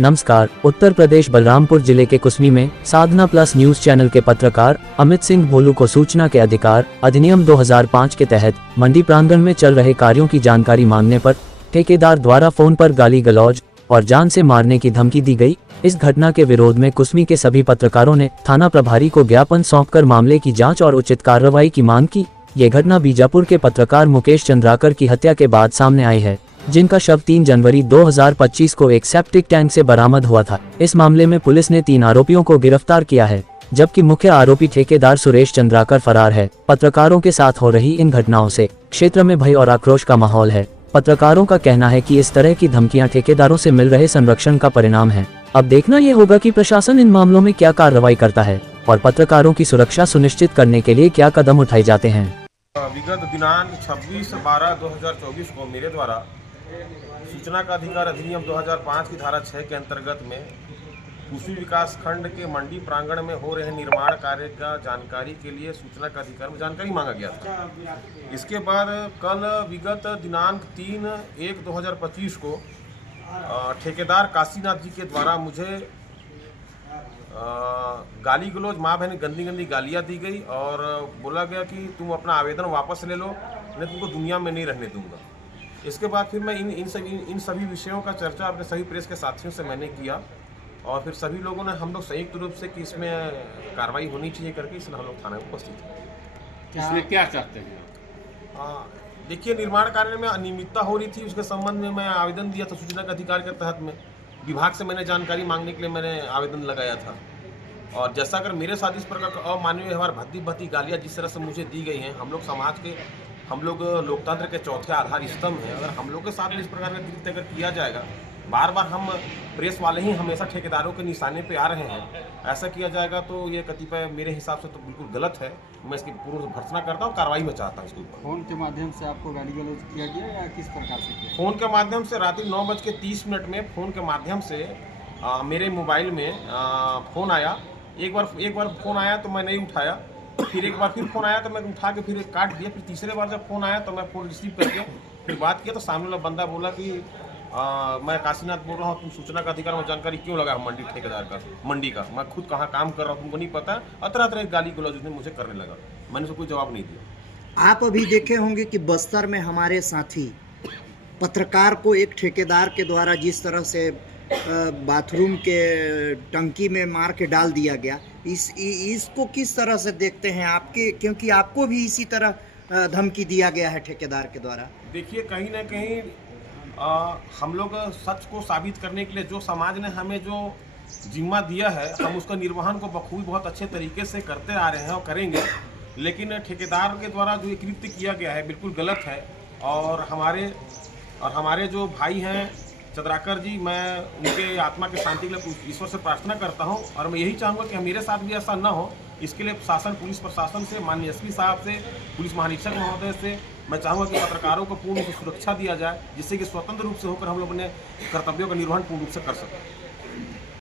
नमस्कार। उत्तर प्रदेश बलरामपुर जिले के कुसमी में साधना प्लस न्यूज चैनल के पत्रकार अमित सिंह भोलू को सूचना के अधिकार अधिनियम 2005 के तहत मंडी प्रांगण में चल रहे कार्यों की जानकारी मांगने पर ठेकेदार द्वारा फोन पर गाली गलौज और जान से मारने की धमकी दी गई। इस घटना के विरोध में कुसमी के सभी पत्रकारों ने थाना प्रभारी को ज्ञापन सौंपकर मामले की जाँच और उचित कार्रवाई की मांग की। ये घटना बीजापुर के पत्रकार मुकेश चंद्राकर की हत्या के बाद सामने आई है, जिनका शव 3 जनवरी 2025 को एक सेप्टिक टैंक से बरामद हुआ था। इस मामले में पुलिस ने 3 आरोपियों को गिरफ्तार किया है, जबकि मुख्य आरोपी ठेकेदार सुरेश चंद्राकर फरार है। पत्रकारों के साथ हो रही इन घटनाओं से क्षेत्र में भय और आक्रोश का माहौल है। पत्रकारों का कहना है कि इस तरह की धमकियां ठेकेदारों से मिल रहे संरक्षण का परिणाम है। अब देखना ये होगा कि प्रशासन इन मामलों में क्या कार्रवाई करता है और पत्रकारों की सुरक्षा सुनिश्चित करने के लिए क्या कदम उठाए जाते हैं। विगत दिनांक 26/12/2024 को मेरे द्वारा सूचना का अधिकार अधिनियम 2005 की धारा 6 के अंतर्गत में कुसमी विकास खंड के मंडी प्रांगण में हो रहे निर्माण कार्य का जानकारी के लिए सूचना का अधिकार में जानकारी मांगा गया था। इसके बाद कल विगत दिनांक 3/1/2025 को ठेकेदार काशीनाथ जी के द्वारा मुझे गाली गलौज माँ बहन गंदी गंदी गालियाँ दी गई और बोला गया कि तुम अपना आवेदन वापस ले लो, मैं तुमको दुनिया में नहीं रहने दूंगा। इसके बाद फिर मैं इन सभी विषयों का चर्चा अपने सभी प्रेस के साथियों से मैंने किया और फिर सभी लोगों ने हम लोग संयुक्त रूप से कि इसमें कार्रवाई होनी चाहिए करके इसलिए हम लोग थाने में उपस्थित हैं। इसमें क्या चाहते हैं? देखिए, निर्माण कार्य में अनियमितता हो रही थी, उसके संबंध में मैं आवेदन दिया था सूचना का अधिकार के तहत में। विभाग से मैंने जानकारी मांगने के लिए मैंने आवेदन लगाया था और जैसा अगर मेरे साथ इस प्रकार का अमानवीय व्यवहार भद्दी गालियाँ जिस तरह से मुझे दी गई हैं, हम लोग लोकतंत्र के चौथे आधार स्तंभ हैं। अगर हम लोग के साथ इस प्रकार का कृत्य अगर किया जाएगा, बार बार हम प्रेस वाले ही हमेशा ठेकेदारों के निशाने पे आ रहे हैं, ऐसा किया जाएगा तो ये कतिपय मेरे हिसाब से तो बिल्कुल गलत है। मैं इसकी पूर्ण भर्त्सना करता हूँ, कार्रवाई में चाहता हूँ इसके ऊपर। फोन के माध्यम से आपको गाली गलौज किया गया या किस प्रकार से किया? फ़ोन के माध्यम से रात्रि 9:30 में फ़ोन के माध्यम से मेरे मोबाइल में फ़ोन आया। एक बार फ़ोन आया तो मैं नहीं उठाया, फिर एक बार फिर फ़ोन आया तो मैं उठा के फिर काट दिया। फिर तीसरे बार जब फ़ोन आया तो मैं फ़ोन रिसीव करके फिर बात किया तो सामने वाला बंदा बोला कि मैं काशीनाथ बोल रहा हूँ, तुम सूचना का अधिकार में जानकारी क्यों लगा मंडी ठेकेदार का, मंडी का, मैं खुद कहाँ काम कर रहा हूँ तुमको नहीं पता। तरह तरह की गाली गलौज उसने मुझे करने लगा, मैंने उसको कोई जवाब नहीं दिया। आप अभी देखे होंगे कि बस्तर में हमारे साथी पत्रकार को एक ठेकेदार के द्वारा जिस तरह से बाथरूम के टंकी में मार के डाल दिया गया, इसको किस तरह से देखते हैं आपके, क्योंकि आपको भी इसी तरह धमकी दिया गया है ठेकेदार के द्वारा। देखिए, कहीं ना कहीं हम लोग सच को साबित करने के लिए जो समाज ने हमें जो जिम्मा दिया है, हम उसका निर्वहन को बखूबी बहुत अच्छे तरीके से करते आ रहे हैं और करेंगे। लेकिन ठेकेदार के द्वारा जो कृत्य किया गया है बिल्कुल गलत है और हमारे जो भाई हैं चंद्राकर जी, मैं उनके आत्मा की शांति के लिए ईश्वर से प्रार्थना करता हूं और मैं यही चाहूँगा कि मेरे साथ भी ऐसा न हो। इसके लिए शासन, पुलिस प्रशासन से, माननीय एसपी साहब से, पुलिस महानिरीक्षक महोदय से मैं चाहूँगा कि पत्रकारों को पूर्ण सुरक्षा दिया जाए, जिससे कि स्वतंत्र रूप से होकर हम लोग अपने कर्तव्यों का निर्वहन पूर्ण रूप से कर सकें।